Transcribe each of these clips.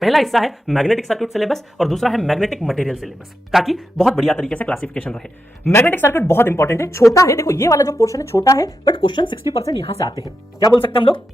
पहला हिस्सा है मैग्नेटिक सर्किट सिलेबस और दूसरा है मैग्नेटिक मटेरियल सिलेबस, ताकि बहुत बढ़िया तरीके से क्लासिफिकेशन रहे। मैग्नेटिक सर्किट बहुत इंपॉर्टेंट है, छोटा है, देखो ये वाला जो पोर्शन है छोटा है, बट क्वेश्चन 60% यहां से आते हैं। क्या बोल सकते हैं हम लोग,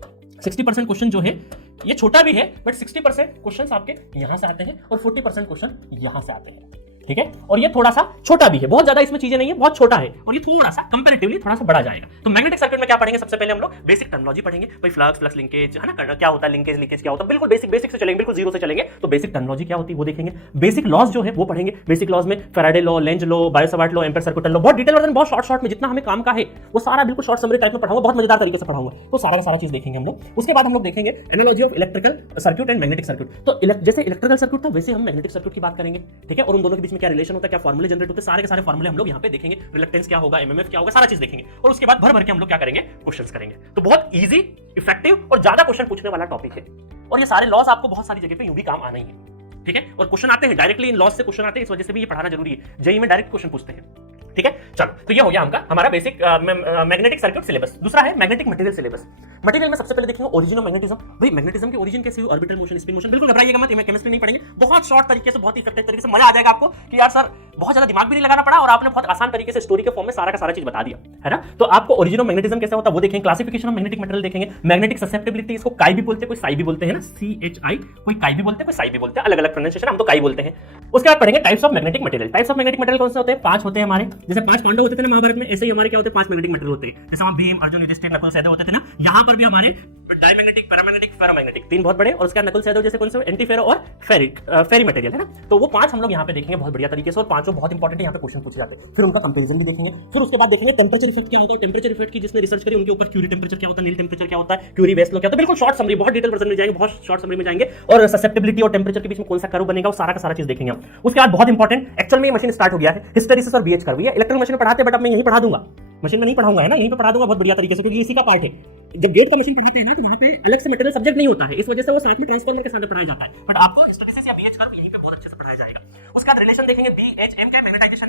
60% क्वेश्चन जो है ये छोटा भी है, बट 60% क्वेश्चन आपके यहां से आते हैं और 40% क्वेश्चन यहां से आते हैं, ठीक है। और ये थोड़ा सा छोटा भी है, बहुत ज्यादा इसमें चीजें नहीं है, बहुत छोटा है, और ये थोड़ा सा कंपैरेटिवली थोड़ा सा बड़ा जाएगा। तो मैग्नेटिक सर्किट में क्या पढ़ेंगे, सबसे पहले हम लोग बेसिक टर्मिनोलॉजी पढ़ेंगे, भाई फ्लक्स लिंकेज है ना, क्या होता है, लिंकेज लीकेज क्या होता है, बिल्कुल बेसिक से चलेंगे, बिल्कुल जीरो से चलेंगे। तो बेसिक टर्मिनोलॉजी क्या होती है वो देखेंगे, बेसिक लॉज जो है वो पढ़ेंगे। बेसिक लॉज में Faraday law, Lenz law, Biot-Savart law, ampere circuit law, बहुत डिटेल वर्जन, बहुत शॉर्ट में जितना हमें काम का है वो सारा बिल्कुल शॉर्ट समरी टाइप में पढ़ाऊंगा, बहुत मजेदार तरीके से पढ़ाऊंगा। तो सारा का सारा चीज देखेंगे हम लोग। उसके बाद हम लोग देखेंगे analogy of electrical circuit and magnetic circuit. तो जैसे इलेक्ट्रिकल सर्किट था वैसे हम मैग्नेटिक सर्किट की बात करेंगे, ठीक है। और उन दोनों के बीच में क्या रिलेशन होता है, क्या फॉर्मूले जनरेट होते हैं, सारे के सारे फॉर्मूले हम लोग यहाँ पे देखेंगे। रिलक्टेंस क्या होगा, एमएमएफ क्या होगा, सारा चीज देखेंगे। और उसके बाद भर भर के हम लोग क्या करेंगे, क्वेश्चंस करेंगे। तो बहुत इजी, इफेक्टिव और ज्यादा क्वेश्चन पूछने वाला टॉपिक है। और ये सारे लॉस आपको बहुत सारी जगह पे यूं भी काम आना ही है, ठीक है। और क्वेश्चन आते हैं डायरेक्टली, इन लॉस से क्वेश्चन आते हैं, इस वजह से भी ये पढ़ाना जरूरी है। जेईई में डायरेक्ट क्वेश्चन पूछते हैं, ठीक है। चलो, तो ये हो गया हमारा बेसिक मैग्नेटिक सर्किट सिलेबस। दूसरा है मैग्नेटिक मटेरियल सिलेबस। मटेरियल में सबसे पहले देखेंगे ओरिजिन ऑफ मैग्नेटिज्म। भाई मैग्नेटिज्म की ओरिजिन कैसे हुई, ऑर्बिटल मोशन, स्पिन मोशन, बिल्कुल घबराइएगा मत, केमिस्ट्री नहीं पढ़ेंगे, बहुत शॉर्ट तरीके से, बहुत इफेक्टिव तरीके से, मजा आ जाएगा आपको कि यार सर बहुत ज्यादा दिमाग भी नहीं लगाना पड़ा और आपने बहुत आसान तरीके से स्टोरी के फॉर्म में सारा का सारा चीज बता दिया, है ना। तो आपको ओरिजिन ऑफ मैग्नेटिज्म कैसे होता है वो देखेंगे, क्लासिफिकेशन ऑफ मैग्नेटिक मटेरियल देखेंगे, मैग्नेटिक ससेप्टिबिलिटी, इसको काई भी बोलते हैं, कोई साई भी बोलते हैं ना, CHI, कोई काई भी बोलते हैं, कोई साई भी बोलते हैं, अलग अलग प्रोनाउंसिएशन, हम तो काई बोलते हैं। उसके बाद पढ़ेंगे types of magnetic material. Types of magnetic material कौन से होते हैं, 5 होते हैं हमारे, जैसे 5 पांडव होते थे ना महाभारत में, ऐसे ही हमारे क्या होते हैं, 5 मैग्नेटिक मटेरियल होते हैं। जैसे हम भीम, अर्जुन, युधिष्ठिर, नकुल, सहदेव होते थे ना, यहां पर भी हमारे डायमैग्नेटिक, पैरामैग्नेटिक, फेरोमैग्नेटिक, 3 बहुत बड़े, और उसके बाद नकुल, सहदेव जैसे कौन से, एंटी फेरो और फेरी मटेरियल, है ना। तो वो 5 हम लोग यहाँ पे देखेंगे बहुत बढ़िया तरीके से, और पांचों बहुत इंपॉर्टेंट है, यहाँ पे क्वेश्चन पूछे जाते हैं। फिर उनका कंपैरिजन भी देखेंगे। फिर उसके बाद देखेंगे टेंपरेचर इफेक्ट क्या होता है, टेंपरेचर इफेक्ट की जिसने रिसर्च करी उनके ऊपर क्यूरी टेंपरेचर क्या होता है, नील टेंपरेचर क्या होता है, क्यूरी वेस्ट लो क्या होता है, बिल्कुल शॉर्ट समरी, बहुत डिटेल वर्जन में जाएंगे, बहुत शॉर्ट समरी में जाएंगे। और ससेप्टिबिलिटी और टेंपरेचर के बीच में कौन सा कर्व बनेगा, वो सारा का सारा चीज देखेंगे हम। उसके बाद बहुत इंपॉर्टेंट, एक्चुअल में ये मशीन स्टार्ट हो गया है, हिस्टेरिसिस और बीएच कर्व। ये इलेक्ट्रिकल मशीन में पढ़ाते हैं, बट अब मैं यही पढ़ा दूंगा, मशीन में नहीं पढ़ाऊंगा, है ना, यहीं पे पढ़ा दूंगा बहुत बढ़िया तरीके से, क्योंकि इसी का पार्ट है। जब गेट का मशीन पढ़ाते हैं ना तो वहां पे अलग से मटेरियल सब्जेक्ट नहीं होता है, इस वजह से वो साथ में ट्रांसफार्मर के साथ पढ़ाया जाता है, बट आपको हिस्टेरिसिस या बीएच कर्व यहीं पे बहुत अच्छे से पढ़ाया जाएगा। उसका रिलेशन देखेंगे BHM का, मैग्नेटाइजेशन